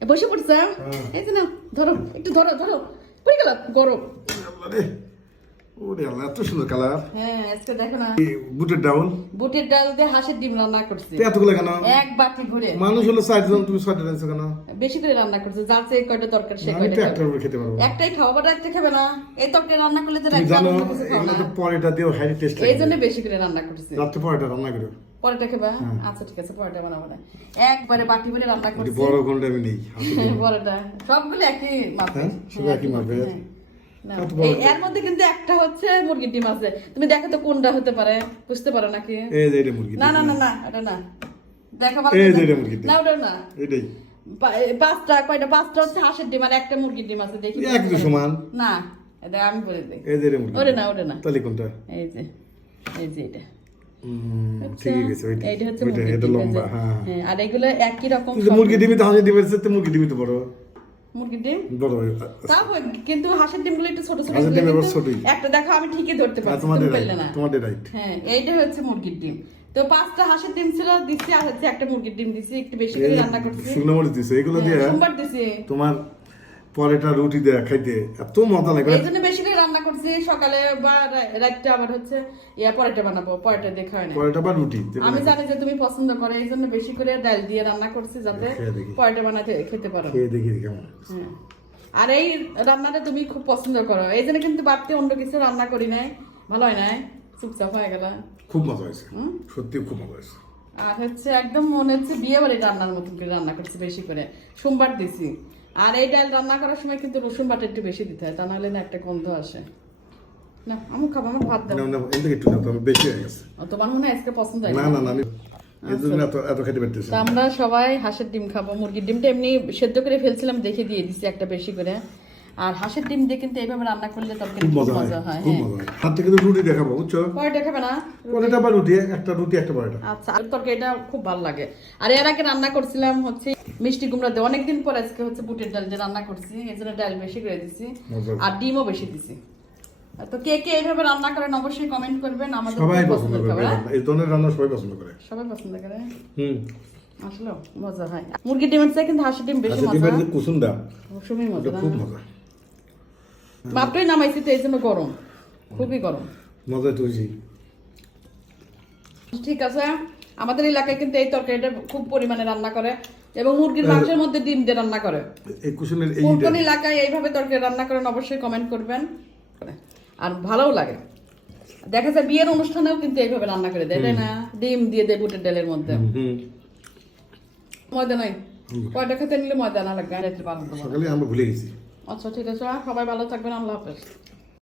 বসে পড়ছে এই যে না ধরো একটু ধরো ধরো পড়ে গেল গরম ওরে আল্লাহ এত সুন্দর কালার। হ্যাঁ আজকে দেখো না বুটের ডাউন বুটের ডাল দিয়ে হাঁসের ডিম রান্না করছি এতগুলো কেন? এক বাটি ভরে। মানুষ হলো 60 জন, তুমি 6টা রান্নাছো কেন? বেশি করে রান্না করছে যাচ্ছে কয়টা দরকার সে আমি কয়টা তো খাবে। একটার উপরে খেতে পারবো। একটাই খাওয়া বা রাত্রে খাবে না এই তরকারি রান্না করলে তো তুমি রাত্রে জানো অন্য কিছু খাও এগুলো না। তো পরেটা দিয়েও হাই টেস্ট এই লাগে। জন্য বেশি করে রান্না করছি রাতে পরেটা রান্না করো। পরেটা খাবা আচ্ছা ঠিক আছে পরেটা বানাবো না একবারে বাটি ভরে রান্না এটি করছি বড় কোনটা আমি নেই। পরেটা সবগুলো একই মাপে হ্যাঁ, সব একই মাপের। হ্যাঁ। না, কত বড়? এর মধ্যে কিন্তু একটা হচ্ছে মুরগির ডিম আছে তুমি দেখো তো কোনটা হতে পারে বুঝতে পারো নাকি এই যে এটা মুরগি। না না না না এটা না দেখো ভালো এই যে করে। এটা মুরগির ডিম। না ওটা না এটাই পাঁচটা কয়টা পাঁচটা হচ্ছে হাঁসের ডিম আর একটা মুরগির ডিম আছে দেখি এক তো সমান। না এটা আমি বলে দিই এই যে এটা মুরগি। ওটা না ওটা না তাহলে কোনটা? এই যে এটা ঠিক আছে ওইটা। এইটা হচ্ছে ওইটা মুরগির এটা ডিম, লম্বা, এই যে। হ্যাঁ। হ্যাঁ আর এগুলো একই রকম কিন্তু সব। মুরগি ডিমই তো হাঁসের ডিমের সাথে মুরগি ডিমই তো বড়। মুরগির ডিম বড় হয়। তা হয়, কিন্তু হাঁসের ডিমগুলো একটু ছোট ছোট হাঁসের ডিম এগুলো এবার কিন্তু ছোটই। একটা দেখো আমি ঠিকই ধরতে পারছি তোমাদের তুমি পারলে না তোমাদের রাইট। হ্যাঁ এইটা হচ্ছে মুরগির ডিম তো পাঁচটা হাঁসের ডিম ছিল দিচ্ছি আর হচ্ছে একটা মুরগির ডিম দিচ্ছি একটু বেশি করে রান্না করছি শুকনো মরিচ দিছে এগুলো দিয়ে হ্যাঁ, সোমবার দিছি তোমার পরেটা রুটি দিয়ে খাইতে এত মজা লাগে। এই জন্য বেশি করে রান্না করছি সকালে বা রাত্রে আবার হচ্ছে পরেটা বানাবো পরেটা দিয়ে খাওয়াই না পরেটা বা রুটি আমি জানি যে তুমি পছন্দ করো এই জন্য বেশি করে ডাল দিয়ে রান্না করছি যাতে খেয়ে দেখি। পরেটা বানাতে খেতে পারো খেয়ে দেখি কেমন। হ্যাঁ। আর এই রান্নাটা তুমি খুব পছন্দ করো এই জন্য কিন্তু বাড়তি অন্য কিছু রান্না করি নাই ভালো হয় নাই চুপচাপ হয়ে গেল খুব মজা হয়েছে, সত্যি খুব মজা হয়েছে। আর হচ্ছে একদম মনে হচ্ছে বিয়ে বাড়ি রান্নার মতন করে রান্না করছি বেশি করে সোমবার দিছি আর এই ডাল রান্না করার সময় কিন্তু রসুন বাটা একটু বেশি দিতে হয় তা নাহলে না একটা গন্ধ আসে না আমি খাবো আমার ভাত দেবো না না এর থেকে একটু না, তো আমার বেশি হয়ে গেছে। তোমার মনে হয় আজকে পছন্দ হয় না না না আমি এর জন্য এত এত খেতে পারতেছি তা না। আমরা সবাই হাঁসের ডিম খাবো মুরগির ডিমটা এমনি সেদ্ধ করে ফেলছিলাম দেখে দিয়ে দিছি একটা বেশি করে আর হাঁসের ডিম দিয়ে কিন্তু এইভাবে রান্না করলে তরকারি খুব খুব মজা হয়, মজা হয় খুব হ্যাঁ মজা হয়। হাত থেকে তো রুটি দেখাবো বুঝছো? পরেটা খাবে না পরেটা বা রুটি, একটা রুটি একটা পরেটা। আচ্ছা আর তরকারিটা খুব ভালো লাগে আর এর আগে রান্না করছিলাম হচ্ছে মিষ্টি কুমড়া দিয়ে অনেকদিন পর আজকে হচ্ছে বুটের ডাল দিয়ে রান্না করছি এই জন্য ডাল বেশি করে দিছি মজা। আর ডিমও বেশি দিছি তো কে কে এইভাবে রান্না করেন অবশ্যই কমেন্ট করবেন আমাদের সবাই খুব পছন্দ করে খাবার, হ্যাঁ? এই ধরনের রান্না সবাই পছন্দ করে। সবাই পছন্দ করে হুম আসলে মজা হয় মুরগির ডিমের চেয়ে কিন্তু হাঁসের ডিম বেশি আচ্ছা মজা ডিমের যে কুসুমটা মৌসুমি মজা এটা খুব মজা। মাত্রই নামাইছি তো এই জন্য গরম খুবই গরম মজা তুলছি। ঠিক আছে আমাদের এলাকায় কিন্তু এই তরকারিটা খুব পরিমাণে রান্না করে এবং মুরগির মাংসের মধ্যে ডিম দিয়ে রান্না করে এই কুসুমের এই কোন কোন এলাকায় এইভাবে তরকারি রান্না করেন অবশ্যই কমেন্ট করবেন আর ভালোও লাগে দেখা যায় বিয়ের অনুষ্ঠানেও কিন্তু এইভাবে রান্না করে দেয় তাই না ডিম দিয়ে দেয় বুটের ডালের মধ্যে ময়দা নাই কয়টা খেতে নিলে ময়দা না লাগে সকালে আমরা ভুলে গেছি। আচ্ছা ঠিক আছে সবাই ভালো থাকবেন আল্লাহ হাফেজ।